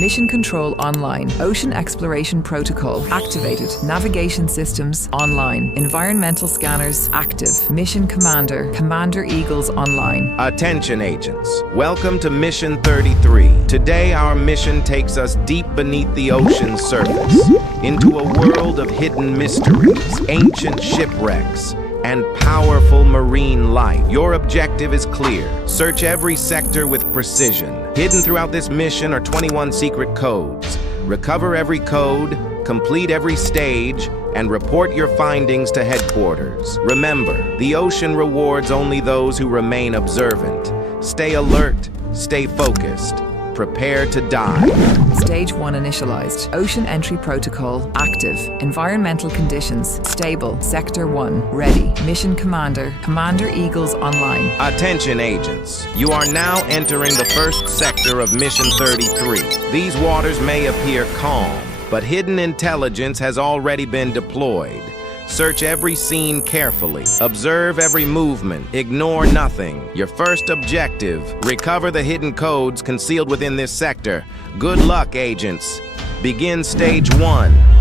Mission control online. Ocean exploration protocol activated. Navigation systems online. Environmental scanners active. Mission commander, Commander Eagles online. Attention agents, welcome to Mission 33. Today our mission takes us deep beneath the ocean's surface, into a world of hidden mysteries, ancient shipwrecks, and powerful marine life. Your objective is clear. Search every sector with precision. Hidden throughout this mission are 21 secret codes. Recover every code, complete every stage, and report your findings to headquarters. Remember, the ocean rewards only those who remain observant. Stay alert, stay focused. Prepare to dive. Stage 1 initialized. Ocean entry protocol active. Environmental conditions stable. Sector 1 ready. Mission commander, Commander Eagles online. Attention agents, you are now entering the first sector of Mission 33. These waters may appear calm, but hidden intelligence has already been deployed. Search every scene carefully. Observe every movement. Ignore nothing. Your first objective, recover the hidden codes concealed within this sector. Good luck, agents. Begin stage 1.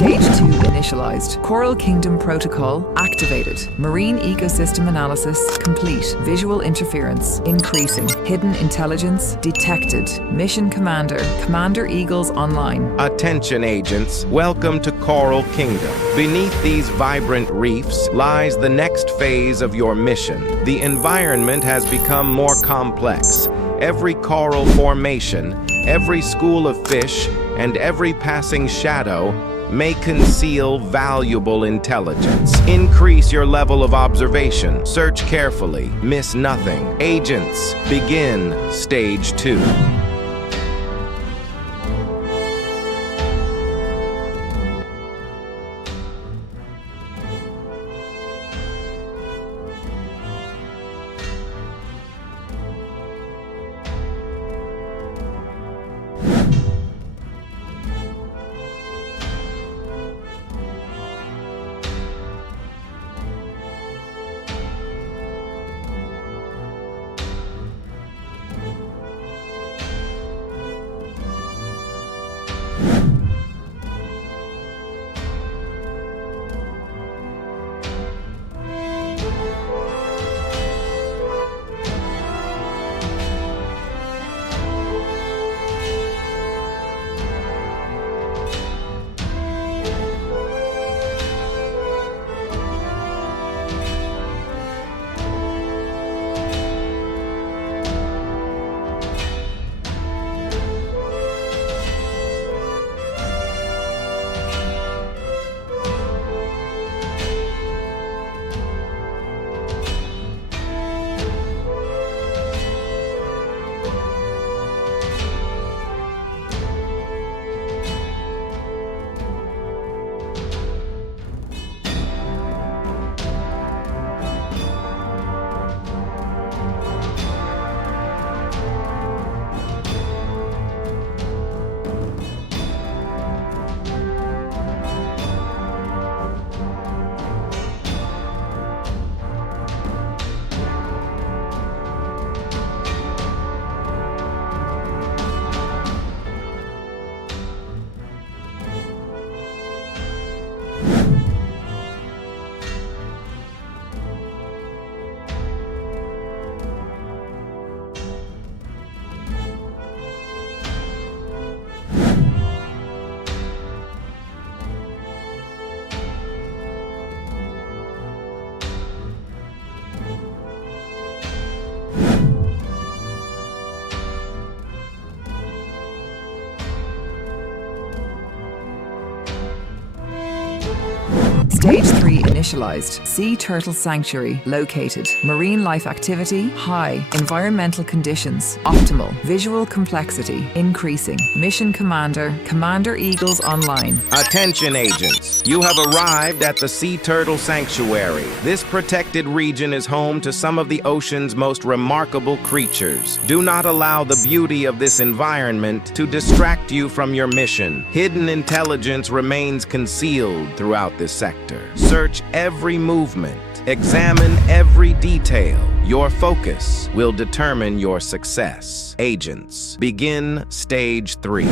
Stage 2 initialized. Coral Kingdom protocol activated. Marine ecosystem analysis complete. Visual interference increasing. Hidden intelligence detected. Mission commander, Commander Eagles online. Attention agents, welcome to Coral Kingdom. Beneath these vibrant reefs lies the next phase of your mission. The environment has become more complex. Every coral formation, every school of fish, and every passing shadow may conceal valuable intelligence. Increase your level of observation. Search carefully. Miss nothing. Agents, begin stage 2. Stage 3 initialized. Sea turtle sanctuary located. Marine life activity high. Environmental conditions optimal. Visual complexity increasing. Mission commander, Commander Eagles online. Attention agents, you have arrived at the Sea Turtle Sanctuary. This protected region is home to some of the ocean's most remarkable creatures. Do not allow the beauty of this environment to distract you from your mission. Hidden intelligence remains concealed throughout this sector. Search every movement. Examine every detail. Your focus will determine your success. Agents, begin Stage 3.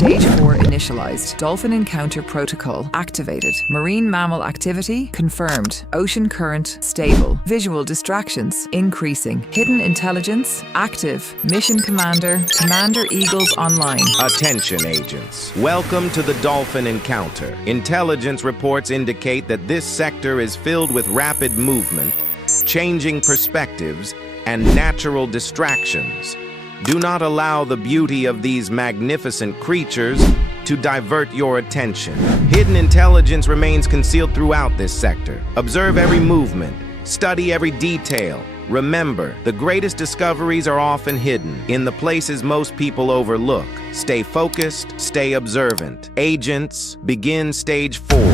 Stage 4 initialized. Dolphin encounter protocol activated. Marine mammal activity confirmed. Ocean current stable. Visual distractions increasing. Hidden intelligence active. Mission commander. Commander Eagles online. Attention, agents. Welcome to the Dolphin encounter. Intelligence reports indicate that this sector is filled with rapid movement, changing perspectives, and natural distractions. Do not allow the beauty of these magnificent creatures to divert your attention. Hidden intelligence remains concealed throughout this sector. Observe every movement, study every detail. Remember, the greatest discoveries are often hidden in the places most people overlook. Stay focused, stay observant. Agents, begin stage 4.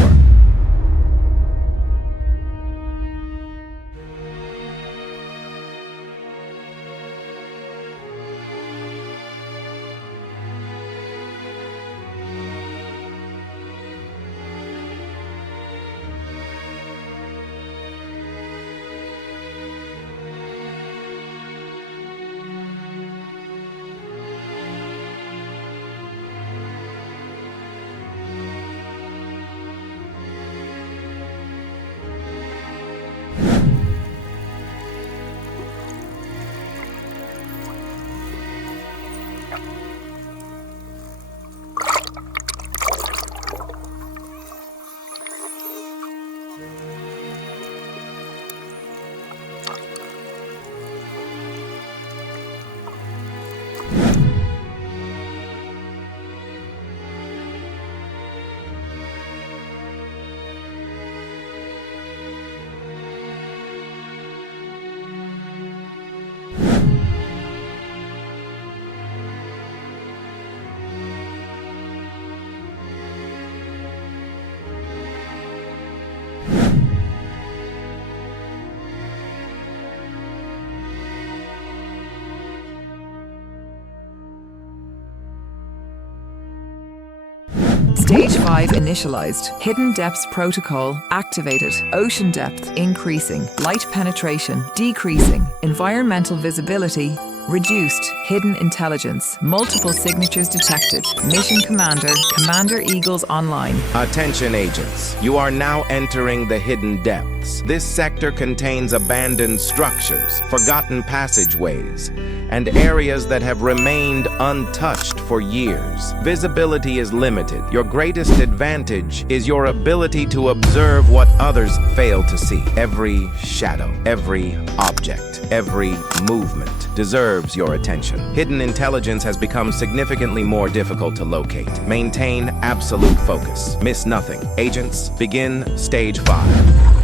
Stage 5 initialized. Hidden depths protocol activated. Ocean depth increasing. Light penetration decreasing. Environmental visibility reduced. Hidden intelligence. Multiple signatures detected. Mission commander. Commander Eagles online. Attention, agents. You are now entering the hidden depths. This sector contains abandoned structures, forgotten passageways, and areas that have remained untouched for years. Visibility is limited. Your greatest advantage is your ability to observe what others fail to see. Every shadow, every object, every movement deserves your attention. Hidden intelligence has become significantly more difficult to locate. Maintain absolute focus. Miss nothing. Agents, begin stage 5.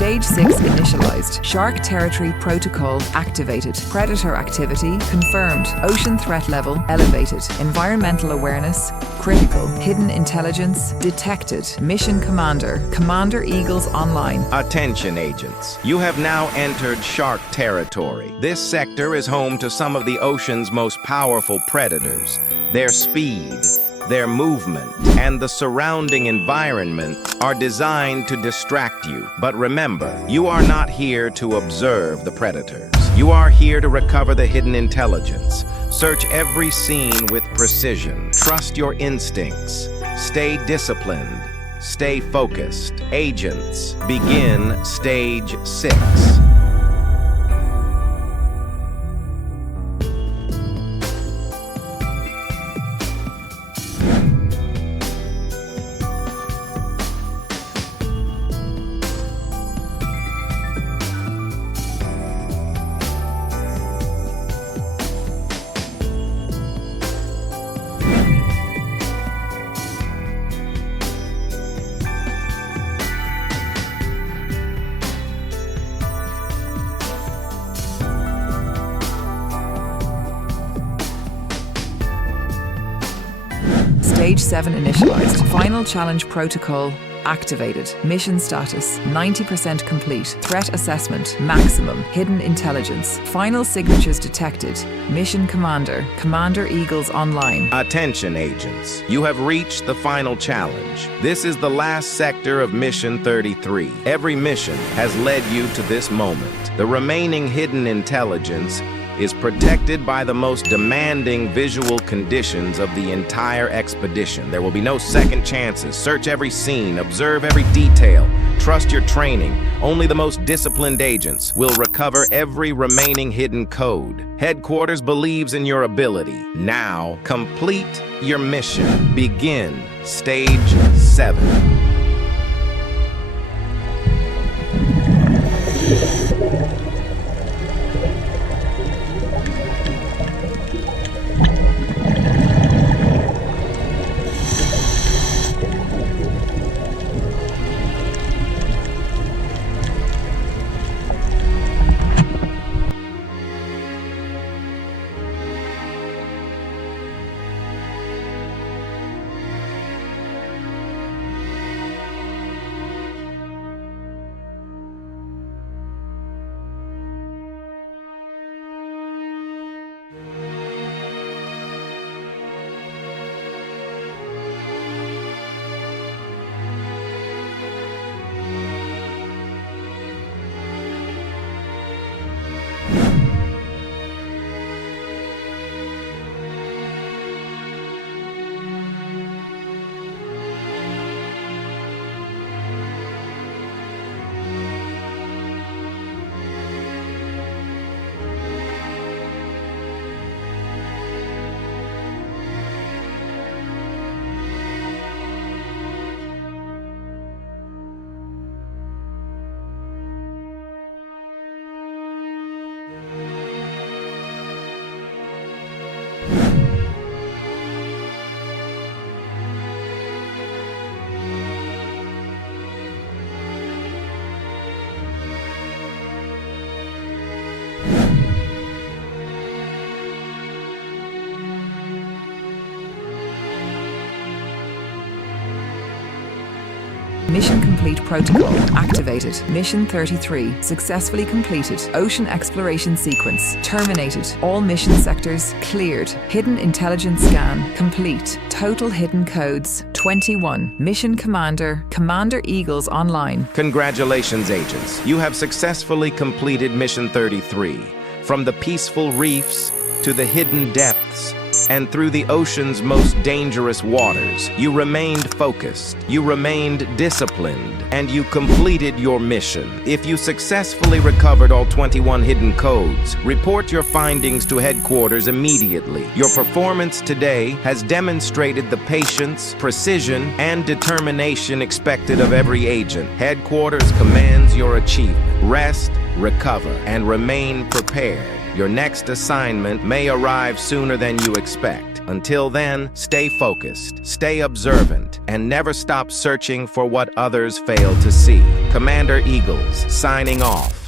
Stage 6 initialized. Shark territory protocol activated. Predator activity confirmed. Ocean threat level elevated. Environmental awareness critical. Hidden intelligence detected. Mission commander. Commander Eagles online. Attention, agents. You have now entered shark territory. This sector is home to some of the ocean's most powerful predators. Their speed, their movement, and the surrounding environment are designed to distract you. But remember, you are not here to observe the predators. You are here to recover the hidden intelligence. Search every scene with precision. Trust your instincts. Stay disciplined. Stay focused. Agents, begin Stage 6. Stage 7 initialized. Final challenge protocol activated. Mission status 90% complete. Threat assessment maximum. Hidden intelligence. Final signatures detected. Mission commander. Commander Eagles online. Attention, agents. You have reached the final challenge. This is the last sector of Mission 33. Every mission has led you to this moment. The remaining hidden intelligence is protected by the most demanding visual conditions of the entire expedition. There will be no second chances. Search every scene, observe every detail, trust your training. Only the most disciplined agents will recover every remaining hidden code. Headquarters believes in your ability. Now, complete your mission. Begin Stage 7. Mission complete protocol activated. Mission 33 successfully completed. Ocean exploration sequence terminated. All mission sectors cleared. Hidden intelligence scan complete. Total hidden codes 21. Mission commander, Commander Eagles online. Congratulations, agents. You have successfully completed Mission 33. From the peaceful reefs to the hidden depths, and through the ocean's most dangerous waters, you remained focused, you remained disciplined, and you completed your mission. If you successfully recovered all 21 hidden codes, report your findings to headquarters immediately. Your performance today has demonstrated the patience, precision, and determination expected of every agent. Headquarters commands your achievement. Rest, recover, and remain prepared. Your next assignment may arrive sooner than you expect. Until then, stay focused, stay observant, and never stop searching for what others fail to see. Commander Eagles, signing off.